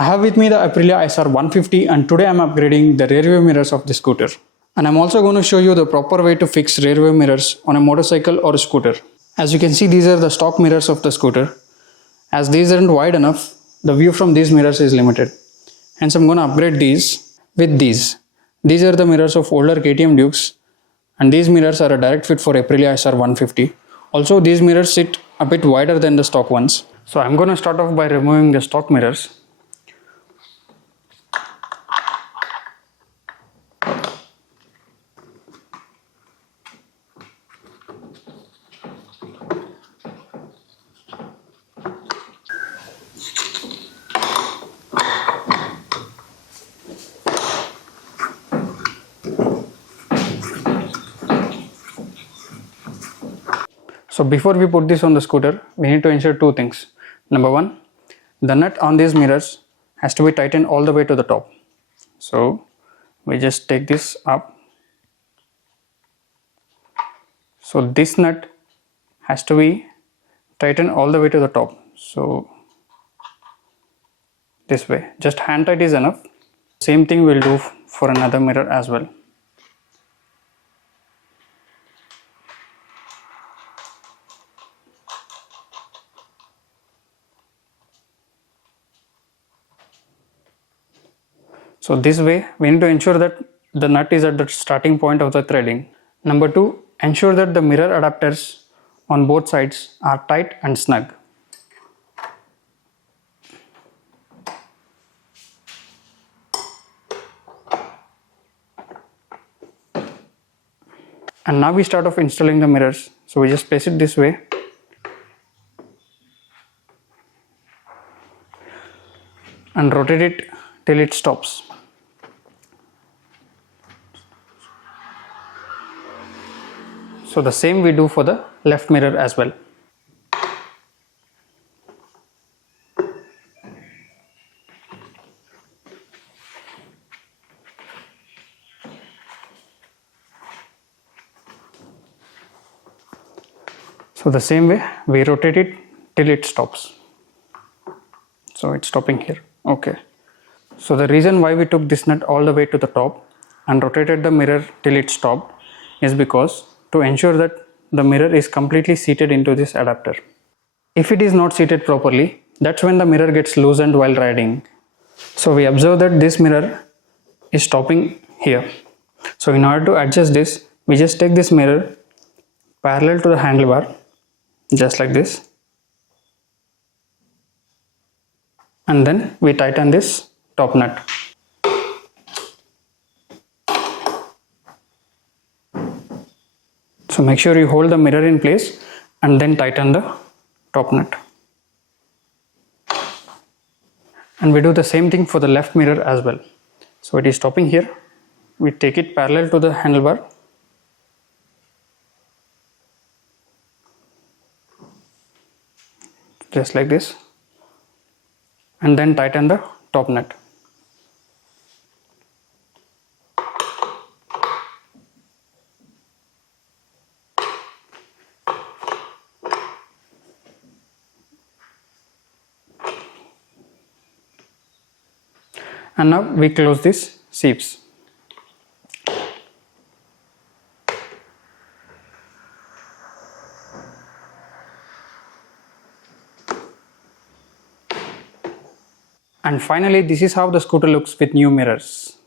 I have with me the Aprilia SR 150 and today I am upgrading the rear view mirrors of the scooter. And I am also going to show you the proper way to fix rear view mirrors on a motorcycle or a scooter. As you can see, these are the stock mirrors of the scooter. As these aren't wide enough, the view from these mirrors is limited. Hence I am going to upgrade these with these. These are the mirrors of older KTM Dukes and these mirrors are a direct fit for Aprilia SR 150. Also these mirrors sit a bit wider than the stock ones. So I am going to start off by removing the stock mirrors. So before we put this on the scooter, we need to ensure two things. Number one, the nut on these mirrors has to be tightened all the way to the top. So we just take this up. So this nut has to be tightened all the way to the top. So this way, just hand tight is enough. Same thing we'll do for another mirror as well. So this way we need to ensure that the nut is at the starting point of the threading. Number two, ensure that the mirror adapters on both sides are tight and snug. And now we start off installing the mirrors. So we just place it this way. And rotate it till it stops. So the same we do for the left mirror as well. So the same way we rotate it till it stops. So it's stopping here. Okay. So the reason why we took this nut all the way to the top and rotated the mirror till it stopped is because to ensure that the mirror is completely seated into this adapter. If it is not seated properly, that's when the mirror gets loosened while riding. So we observe that this mirror is stopping here. So in order to adjust this, we just take this mirror parallel to the handlebar, just like this. And then we tighten this top nut. So make sure you hold the mirror in place and then tighten the top nut. And we do the same thing for the left mirror as well. So it is stopping here. We take it parallel to the handlebar. Just like this. And then tighten the top nut. And now we close these seams. And finally, this is how the scooter looks with new mirrors.